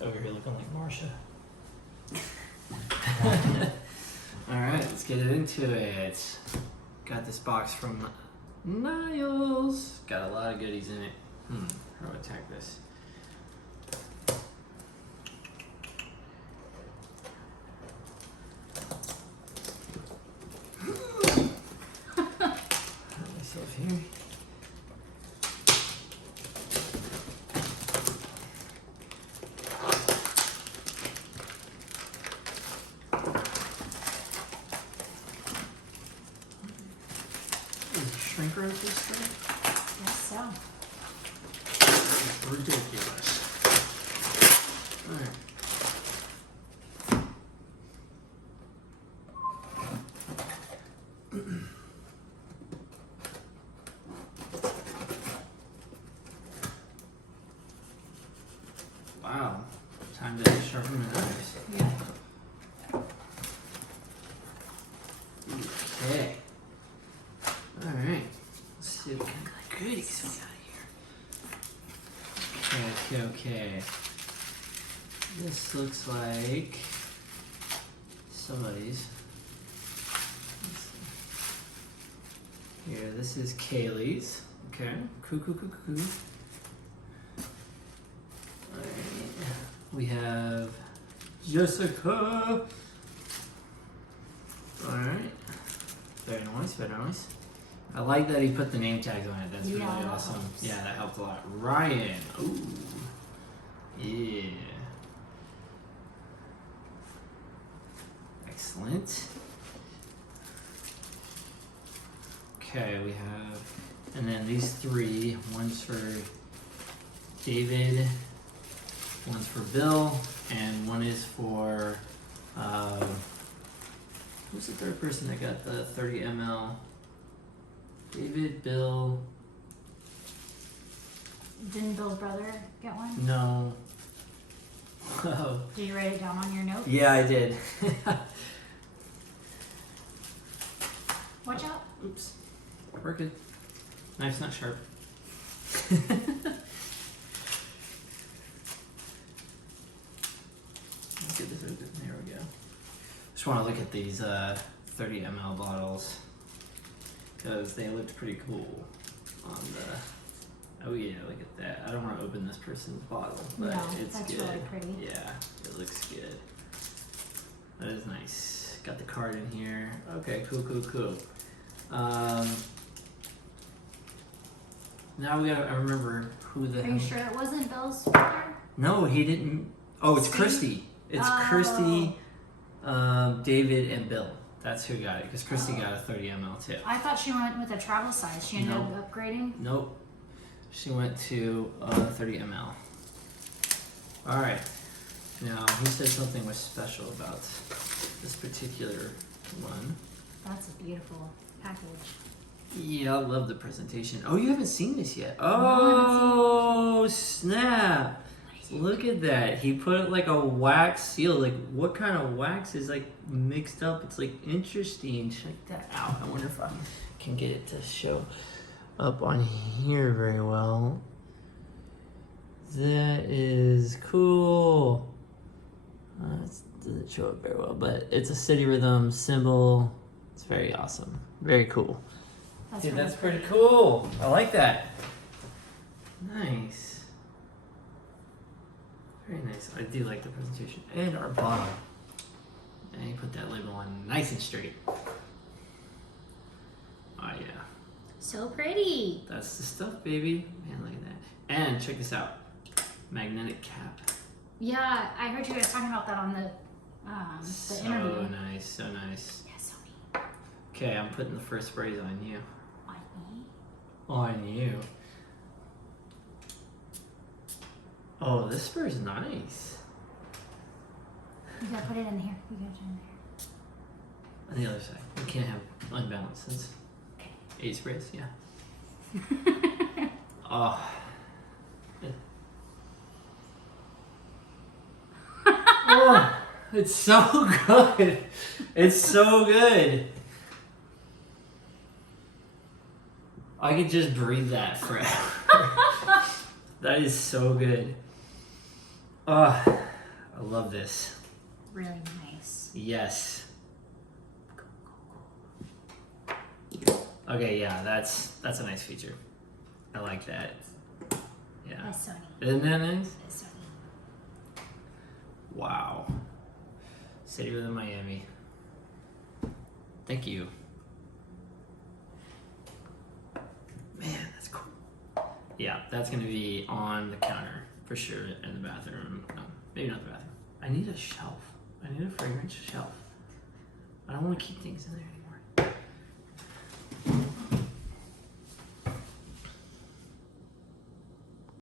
Over here looking like Marsha. Alright, let's get into it. Got this box from Niles. Got a lot of goodies in it. How do I attack this? Put myself here. Shrink wrap this thing? Yes, so. It's ridiculous. Alright. Wow. Time to sharpen my knives. Yeah. Okay. Alright. Let's see what kind of goodies we got here. Okay. This looks like somebody's. Let's see. Here, this is Kaylee's. Okay. Cool. Alright. We have Jessica. Alright. Very nice. I like that he put the name tags on it. That's really awesome. Helps. Yeah, that helped a lot. Ryan. Ooh. Yeah. Excellent. Okay, we have, and then these three. One's for David, one's for Bill, and one is for, who's the third person that got the 30 ml? David, Bill. Didn't Bill's brother get one? No. Oh. Did you write it down on your note? Yeah, I did. Watch out. Oops. We're good. Knife's not sharp. Let's get this open. There we go. Just want to look at these 30 ml bottles because they looked pretty cool on the. Oh yeah, look at that. I don't want to open this person's bottle, but No, it's that's good. really pretty. Yeah, it looks good. That is nice. Got the card in here. Okay, cool. Now we gotta. I remember who the. Are hell- you sure it wasn't Bill's brother? No, he didn't. Oh, it's Steve? Christy. It's Oh. Christy, David, and Bill. That's who got it because Christy got a 30 ml too. I thought she went with a travel size. She ended up upgrading. Nope. She went to 30 ml. All right. Now he said something was special about this particular one. That's a beautiful package. Yeah, I love the presentation. Oh, you haven't seen this yet. No, I Oh, snap. Look at that. He put it like a wax seal. Like, what kind of wax is like mixed up? It's like interesting. Check that out. I wonder if I can get it to show up on here very well. That is cool. It doesn't show up very well, but it's a City Rhythm symbol. It's very awesome. Very cool. That's Dude, really that's pretty cool. I like that. Nice. Very nice. I do like the presentation. And our bottle. And you put that label on nice and straight. Oh yeah. so pretty. That's the stuff, baby. Man, look at that. And check this out. Magnetic cap. Yeah, I heard you guys talking about that on the So interview. nice, so nice. Yeah, so neat. Okay, I'm putting the first sprays on you. On me? On you. Oh, this spray's nice. You gotta put it in here. You gotta put it in On the other side. We can't have unbalanced since Okay. 8 sprays, yeah. there. Oh. Oh, it's so good. It's so good. I could just breathe that forever. That is so good. Oh, I love this. Really nice. Yes. Okay, yeah, that's a nice feature. I like that. Yeah. That's so neat. Isn't that nice? That's so neat. Wow. City within Miami. Thank you. Man, that's cool. Yeah, that's gonna be on the counter for sure in the bathroom. No, maybe not the bathroom. I need a shelf. I need a fragrance shelf. I don't want to keep things in there.